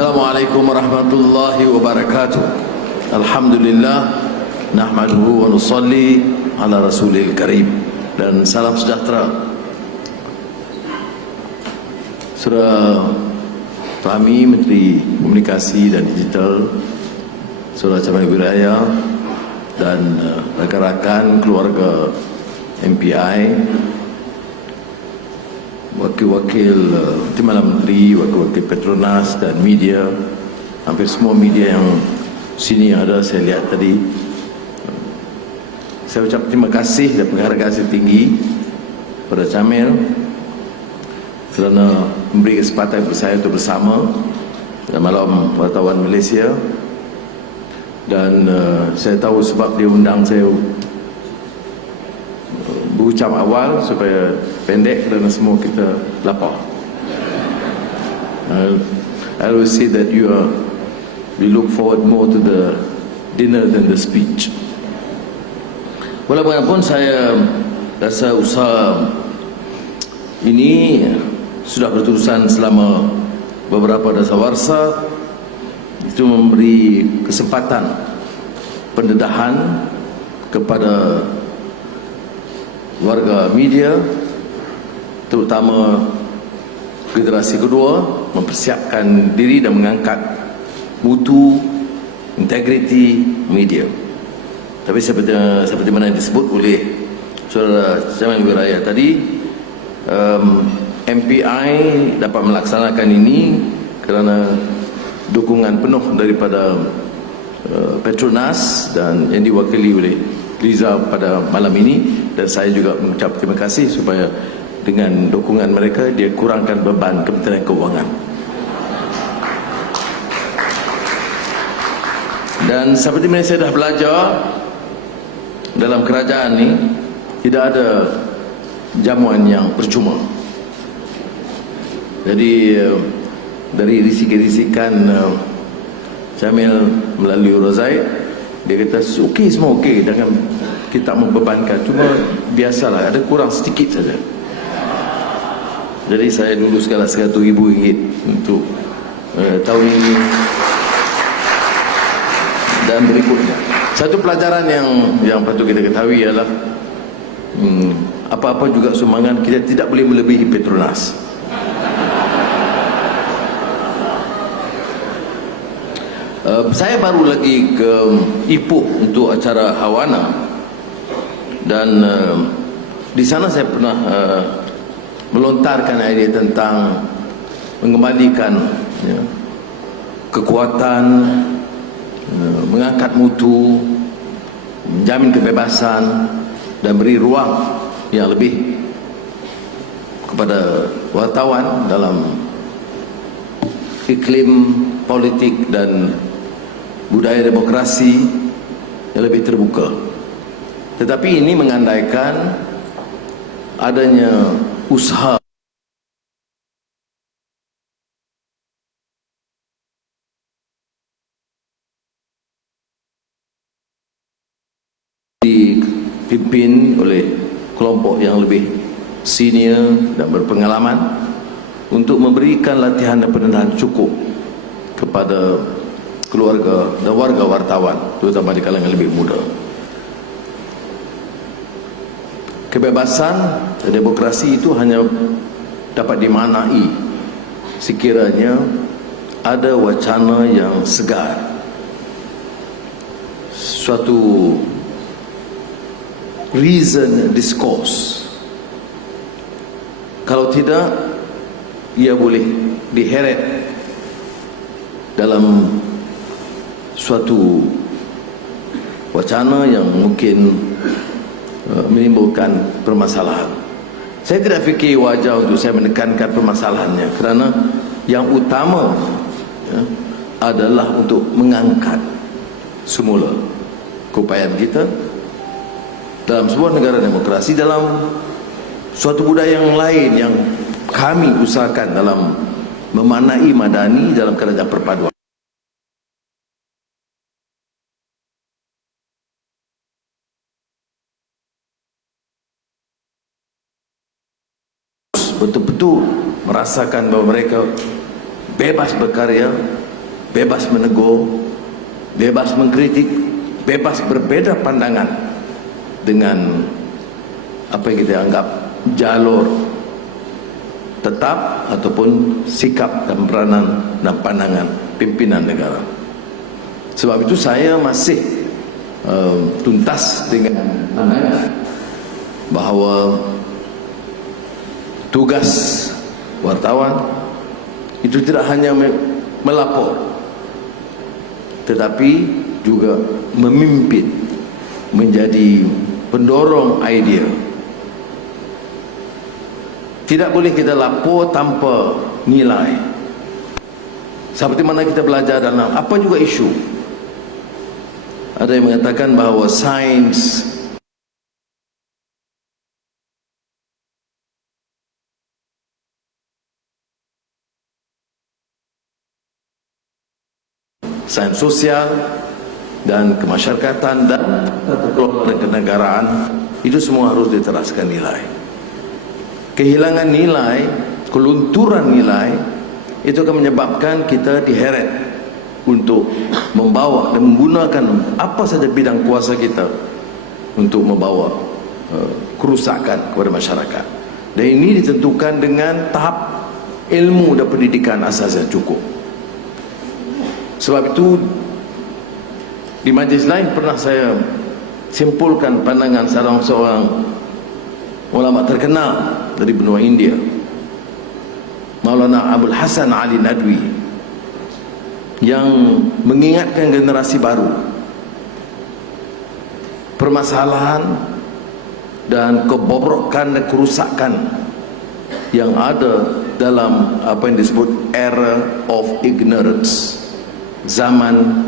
Assalamualaikum warahmatullahi wabarakatuh. Alhamdulillah, nahmaduhu wa nusalli ala rasulil karim. Dan salam sejahtera. Saudara Fahmi, Menteri Komunikasi dan Digital, Saudara Camat Wiraya dan rakan-rakan keluarga MPI, wakil-wakil Timbalan Menteri, wakil-wakil Petronas dan media, hampir semua media yang sini ada saya lihat tadi. Saya ucap terima kasih dan penghargaan tinggi kepada Camil kerana memberi kesempatan kepada saya untuk bersama dalam Malam Wartawan Malaysia. Dan saya tahu sebab dia undang saya berucap awal supaya pendek kerana semua kita lapar. I will say that we look forward more to the dinner than the speech. Walaupun saya rasa usaha ini sudah berterusan selama beberapa dasawarsa, itu memberi kesempatan pendedahan kepada warga media, terutama generasi kedua, mempersiapkan diri dan mengangkat mutu, integriti media. Tapi seperti mana yang disebut oleh Saudara Camat Wiraya tadi, MPI dapat melaksanakan ini kerana dukungan penuh daripada Petronas dan yang diwakili oleh Liza pada malam ini. Dan saya juga mengucap terima kasih supaya dengan dukungan mereka dia kurangkan beban Kementerian Keuangan. Dan seperti mana saya dah belajar dalam kerajaan ni, tidak ada jamuan yang percuma. Jadi dari risikan-risikan Jamil melalui Rozaid, dia kata okey, semua okey, jangan kita membebankan, cuma biasalah ada kurang sedikit saja. Jadi saya dulu segala RM100,000 untuk tahun ini dan berikutnya. Satu pelajaran yang patut kita ketahui ialah apa-apa juga sumbangan kita tidak boleh melebihi Petronas. Saya baru lagi ke Ipoh untuk acara Hawana, dan di sana saya pernah melontarkan idea tentang mengembalikan kekuatan, mengangkat mutu, menjamin kebebasan dan beri ruang yang lebih kepada wartawan dalam iklim politik dan budaya demokrasi yang lebih terbuka. Tetapi ini mengandaikan adanya usaha dipimpin oleh kelompok yang lebih senior dan berpengalaman untuk memberikan latihan dan pendedahan cukup kepada keluarga dan warga wartawan, terutama di kalangan lebih muda. Kebebasan dan demokrasi itu hanya dapat dimaknai sekiranya ada wacana yang segar, suatu reason discourse. Kalau tidak, ia boleh diheret dalam suatu wacana yang mungkin menimbulkan permasalahan. Saya tidak fikir wajar untuk saya menekankan permasalahannya, kerana yang utama adalah untuk mengangkat semula keupayaan kita dalam sebuah negara demokrasi, dalam suatu budaya yang lain yang kami usahakan dalam memaknai madani dalam kerajaan perpaduan. Betul-betul merasakan bahawa mereka bebas berkarya, bebas menegur, bebas mengkritik, bebas berbeza pandangan dengan apa yang kita anggap jalur tetap ataupun sikap dan peranan dan pandangan pimpinan negara. Sebab itu saya masih tuntas dengan pandangan bahawa tugas wartawan itu tidak hanya melapor, tetapi juga memimpin, menjadi pendorong idea. Tidak boleh kita lapor tanpa nilai. Seperti mana kita belajar dalam apa juga isu. Ada yang mengatakan bahawa sains sosial dan kemasyarakatan dan tata kelola kenegaraan itu semua harus diteraskan nilai. Kehilangan nilai, kelunturan nilai itu akan menyebabkan kita diheret untuk membawa dan menggunakan apa saja bidang kuasa kita untuk membawa kerusakan kepada masyarakat. Dan ini ditentukan dengan tahap ilmu dan pendidikan asas yang cukup. Sebab itu di majlis lain pernah saya simpulkan pandangan salah seorang ulama terkenal dari benua India, Maulana Abul Hasan Ali Nadwi, yang mengingatkan generasi baru permasalahan dan kebobrokan dan kerusakan yang ada dalam apa yang disebut era of ignorance, zaman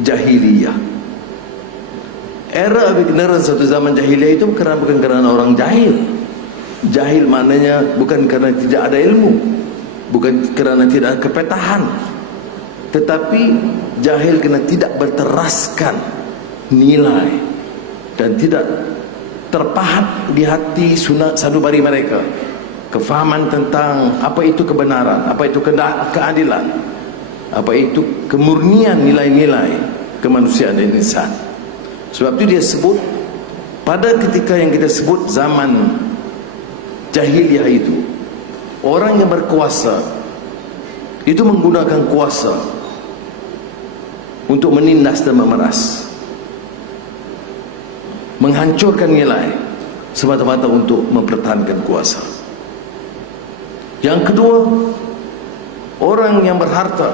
jahiliyah. Era of ignorance atau zaman jahiliyah itu bukan kerana orang jahil. Jahil maknanya bukan kerana tidak ada ilmu, bukan kerana tidak ada kepetahan, tetapi jahil kerana tidak berteraskan nilai dan tidak terpahat di hati sanubari mereka kefahaman tentang apa itu kebenaran, apa itu keadilan, apa itu kemurnian nilai-nilai kemanusiaan dan insan. Sebab itu dia sebut pada ketika yang kita sebut zaman jahiliyah itu, orang yang berkuasa itu menggunakan kuasa untuk menindas dan memeras, menghancurkan nilai semata-mata untuk mempertahankan kuasa. Yang kedua, orang yang berharta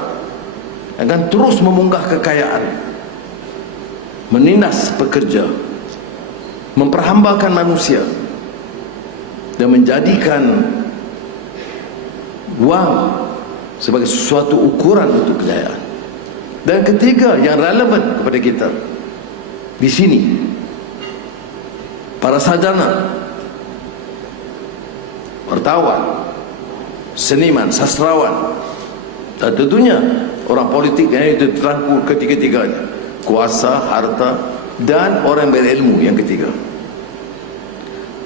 akan terus memunggah kekayaan, menindas pekerja, memperhambakan manusia dan menjadikan wang sebagai sesuatu ukuran untuk kejayaan. Dan ketiga yang relevan kepada kita di sini, para sarjana, wartawan, seniman, sastrawan, dan tentunya orang politik yang itu terangkul ketiga-tiganya, kuasa, harta, dan orang berilmu yang ketiga.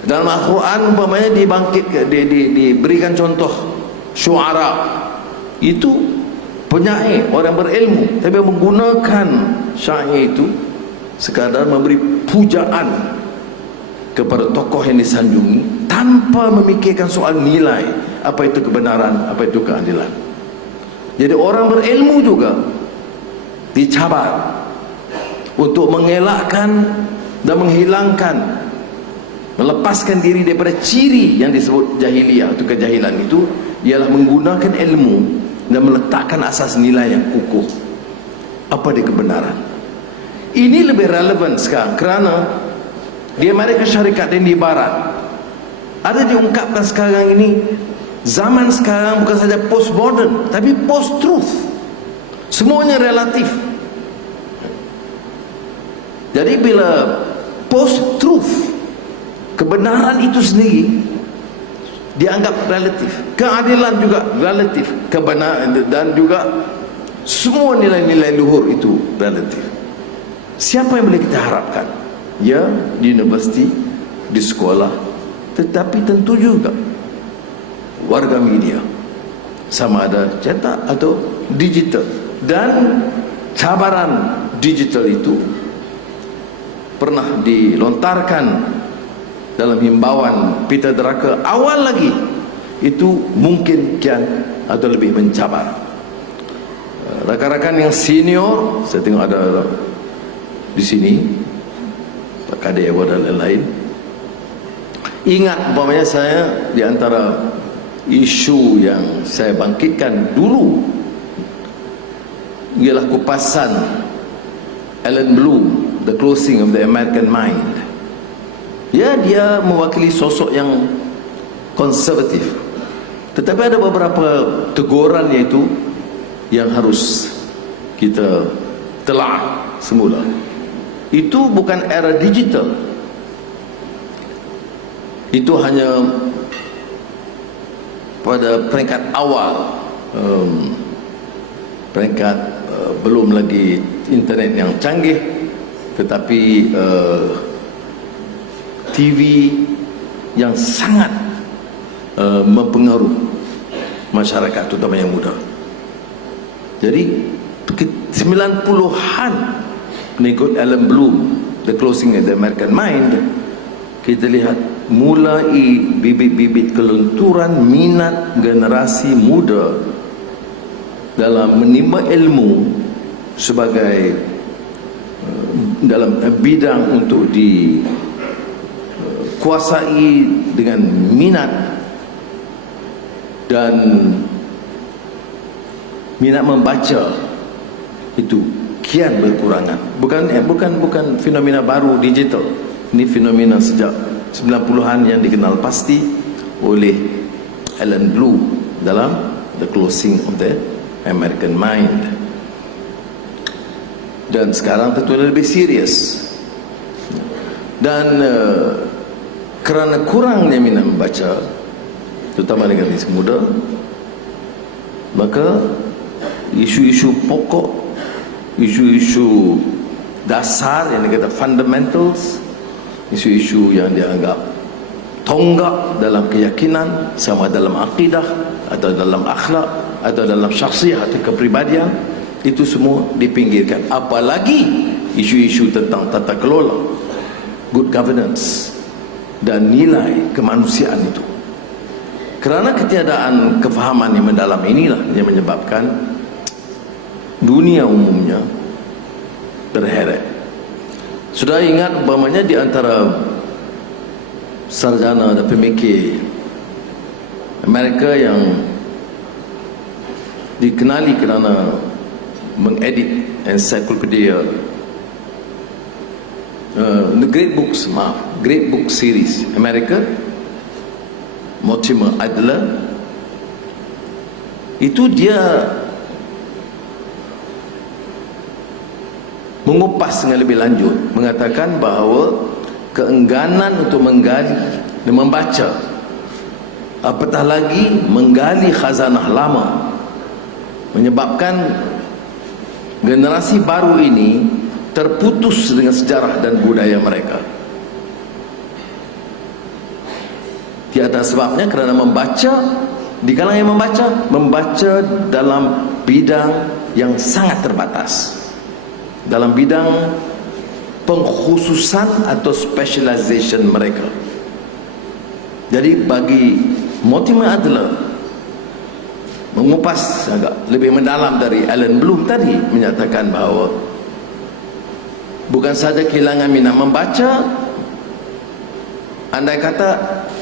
Dalam Al-Quran umpamanya diberikan contoh syuara, itu penyair, orang berilmu, tapi menggunakan syair itu sekadar memberi pujaan kepada tokoh yang disanjungi tanpa memikirkan soal nilai, apa itu kebenaran, apa itu keadilan. Jadi orang berilmu juga dicabar untuk mengelakkan dan menghilangkan, melepaskan diri daripada ciri yang disebut jahiliyah atau kejahilan itu, ialah menggunakan ilmu dan meletakkan asas nilai yang kukuh. Apa dia kebenaran? Ini lebih relevan sekarang kerana di Amerika Syarikat dan di Barat ada diungkapkan sekarang ini. Zaman sekarang bukan saja post-modern, tapi post-truth. Semuanya relatif. Jadi bila post-truth, kebenaran itu sendiri dianggap relatif, keadilan juga relatif, kebenaran dan juga semua nilai-nilai luhur itu relatif. Siapa yang boleh kita harapkan? Ya, di universiti, di sekolah, tetapi tentu juga warga media, sama ada cetak atau digital, dan cabaran digital itu pernah dilontarkan dalam himbauan Peter Drucker awal lagi, itu mungkin kian atau lebih mencabar. Rakan-rakan yang senior, saya tengok ada di sini Pak Kadir dan lain-lain, ingat umpamanya saya di antara isu yang saya bangkitkan dulu ialah kupasan Alan Bloom, The Closing of the American Mind. Ya, dia mewakili sosok yang konservatif, tetapi ada beberapa teguran yaitu yang harus kita telah semula. Itu bukan era digital, itu hanya pada peringkat awal, peringkat belum lagi internet yang canggih, tetapi TV yang sangat mempengaruhi masyarakat, terutama yang muda. Jadi 90-an mengikut Alan Bloom, The Closing of the American Mind, kita lihat mulai bibit-bibit kelenturan minat generasi muda dalam menimba ilmu sebagai dalam bidang untuk dikuasai dengan minat, dan minat membaca itu kian berkurangan. Bukan fenomena baru digital. Ini fenomena sejak 90-an yang dikenal pasti oleh Alan Bloom dalam The Closing of the American Mind. Dan sekarang tentu lebih serius. Dan kerana kurangnya minat membaca, terutama dengan generasi muda, maka isu-isu pokok, isu-isu dasar yang dikata fundamentals, isu-isu yang dianggap tonggak dalam keyakinan, sama dalam akidah atau dalam akhlak atau dalam syakhsiah atau kepribadian, itu semua dipinggirkan. Apalagi isu-isu tentang tata kelola, good governance dan nilai kemanusiaan itu. Kerana ketiadaan kefahaman yang mendalam inilah yang menyebabkan dunia umumnya terheret. Sudah ingat umpamanya di antara sarjana dan pemikir Amerika yang dikenali kerana mengedit encyclopedia, the great book series Amerika, Mortimer Adler, itu dia mengupas dengan lebih lanjut, mengatakan bahawa keengganan untuk menggali dan membaca, apatah lagi menggali khazanah lama, menyebabkan generasi baru ini terputus dengan sejarah dan budaya mereka. Tiada sebabnya kerana membaca, di kalangan yang membaca dalam bidang yang sangat terbatas, dalam bidang pengkhususan atau specialization mereka. Jadi bagi Mortimer Adler, mengupas agak lebih mendalam dari Alan Bloom tadi, menyatakan bahawa bukan saja kehilangan minat membaca, andai kata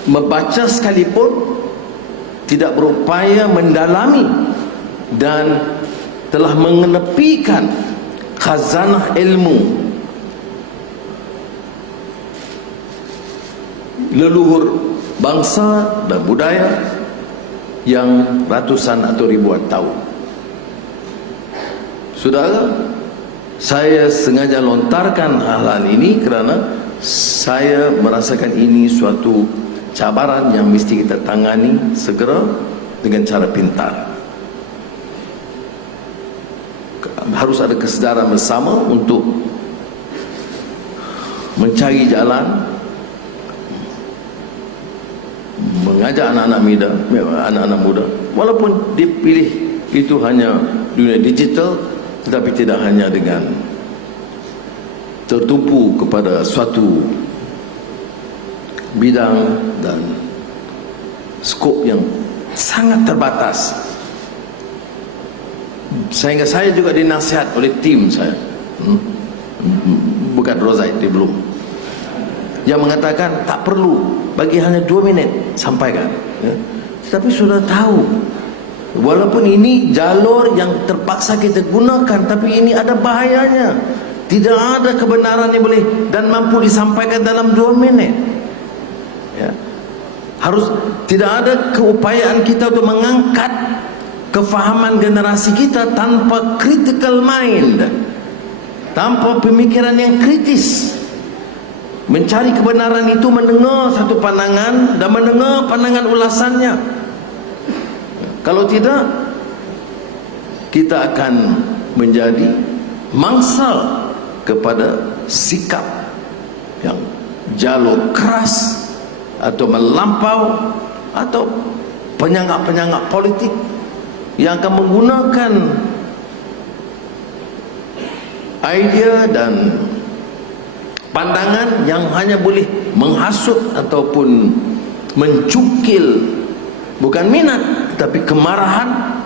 membaca sekalipun tidak berupaya mendalami dan telah mengenepikan khazanah ilmu leluhur bangsa dan budaya yang ratusan atau ribuan tahun. Saudara, saya sengaja lontarkan hal-hal ini kerana saya merasakan ini suatu cabaran yang mesti kita tangani segera dengan cara pintar. Harus ada kesedaran bersama untuk mencari jalan, mengajak anak-anak muda, walaupun dipilih itu hanya dunia digital, tetapi tidak hanya dengan tertumpu kepada suatu bidang dan skop yang sangat terbatas, sehingga saya juga dinasihat oleh tim saya, bukan Rozaid, dia belum, yang mengatakan tak perlu, bagi hanya 2 minit sampaikan, ya. Tapi sudah tahu, walaupun ini jalur yang terpaksa kita gunakan, tapi ini ada bahayanya. Tidak ada kebenaran yang boleh dan mampu disampaikan dalam 2 minit, ya. Harus tidak ada keupayaan kita untuk mengangkat kefahaman generasi kita tanpa critical mind, tanpa pemikiran yang kritis. Mencari kebenaran itu mendengar satu pandangan dan mendengar pandangan ulasannya. Kalau tidak, kita akan menjadi mangsal kepada sikap yang jalur keras atau melampau, atau penyanggap-penyanggap politik yang akan menggunakan idea dan pandangan yang hanya boleh menghasut ataupun mencungkil bukan minat tetapi kemarahan,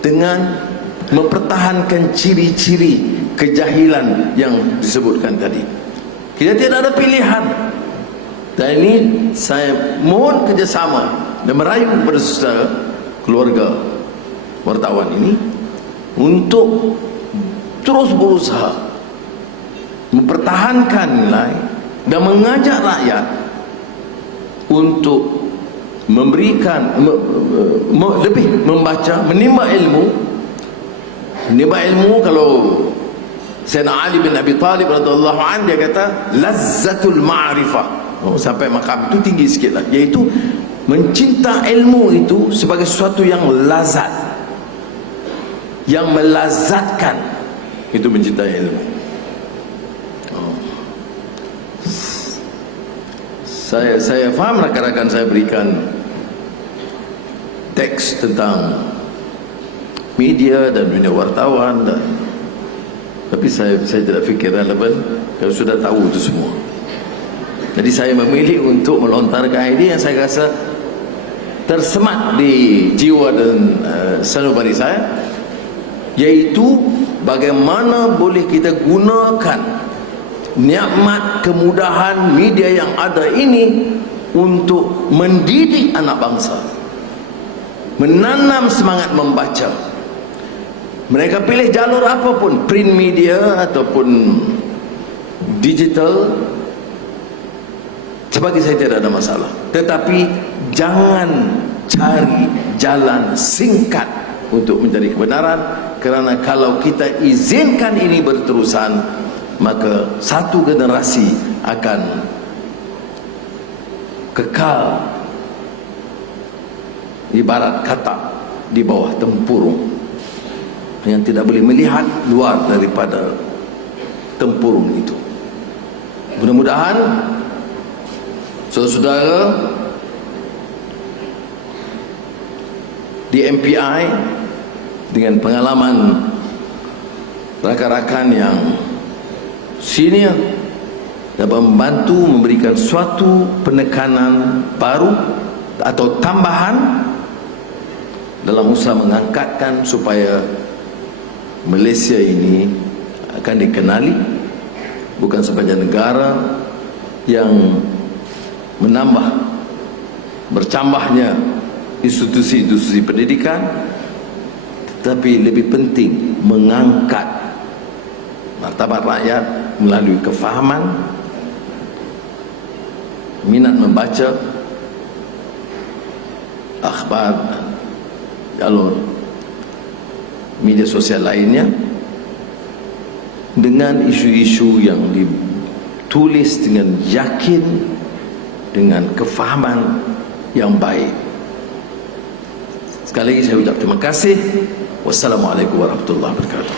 dengan mempertahankan ciri-ciri kejahilan yang disebutkan tadi. Kita tidak ada pilihan. Dan ini saya mohon kerjasama dan merayu kepada saudara keluarga wartawan ini untuk terus berusaha mempertahankan nilai dan mengajak rakyat untuk memberikan lebih membaca, menimba ilmu. Menimba ilmu, kalau Sayyidina Ali bin Abi Talib radhiyallahu anhu, dia kata lazzatul ma'rifah. Sampai makam itu tinggi sikit lah, iaitu mencinta ilmu itu sebagai sesuatu yang lazat, yang melazatkan. Itu mencintai ilmu. Saya faham rakan-rakan saya berikan teks tentang media dan dunia wartawan, tapi saya tidak fikir relevan kalau sudah tahu itu semua. Jadi saya memilih untuk melontarkan idea yang saya rasa tersemat di jiwa dan sanubari saya, yaitu bagaimana boleh kita gunakan nikmat kemudahan media yang ada ini untuk mendidik anak bangsa, menanam semangat membaca. Mereka pilih jalur apapun, print media ataupun digital, bagi saya tidak ada masalah. Tetapi jangan cari jalan singkat untuk mencari kebenaran, kerana kalau kita izinkan ini berterusan, maka satu generasi akan kekal ibarat katak di bawah tempurung yang tidak boleh melihat luar daripada tempurung itu. Mudah-mudahan saudara-saudara di MPI dengan pengalaman rakan-rakan yang senior dapat membantu memberikan suatu penekanan baru atau tambahan dalam usaha mengangkatkan supaya Malaysia ini akan dikenali bukan sebagai negara yang menambah bercambahnya institusi-institusi pendidikan, tetapi lebih penting mengangkat martabat rakyat melalui kefahaman, minat membaca akhbar dan jalur media sosial lainnya, dengan isu-isu yang ditulis dengan yakin, dengan kefahaman yang baik. Sekali lagi saya ucap terima kasih. Wassalamualaikum warahmatullahi wabarakatuh.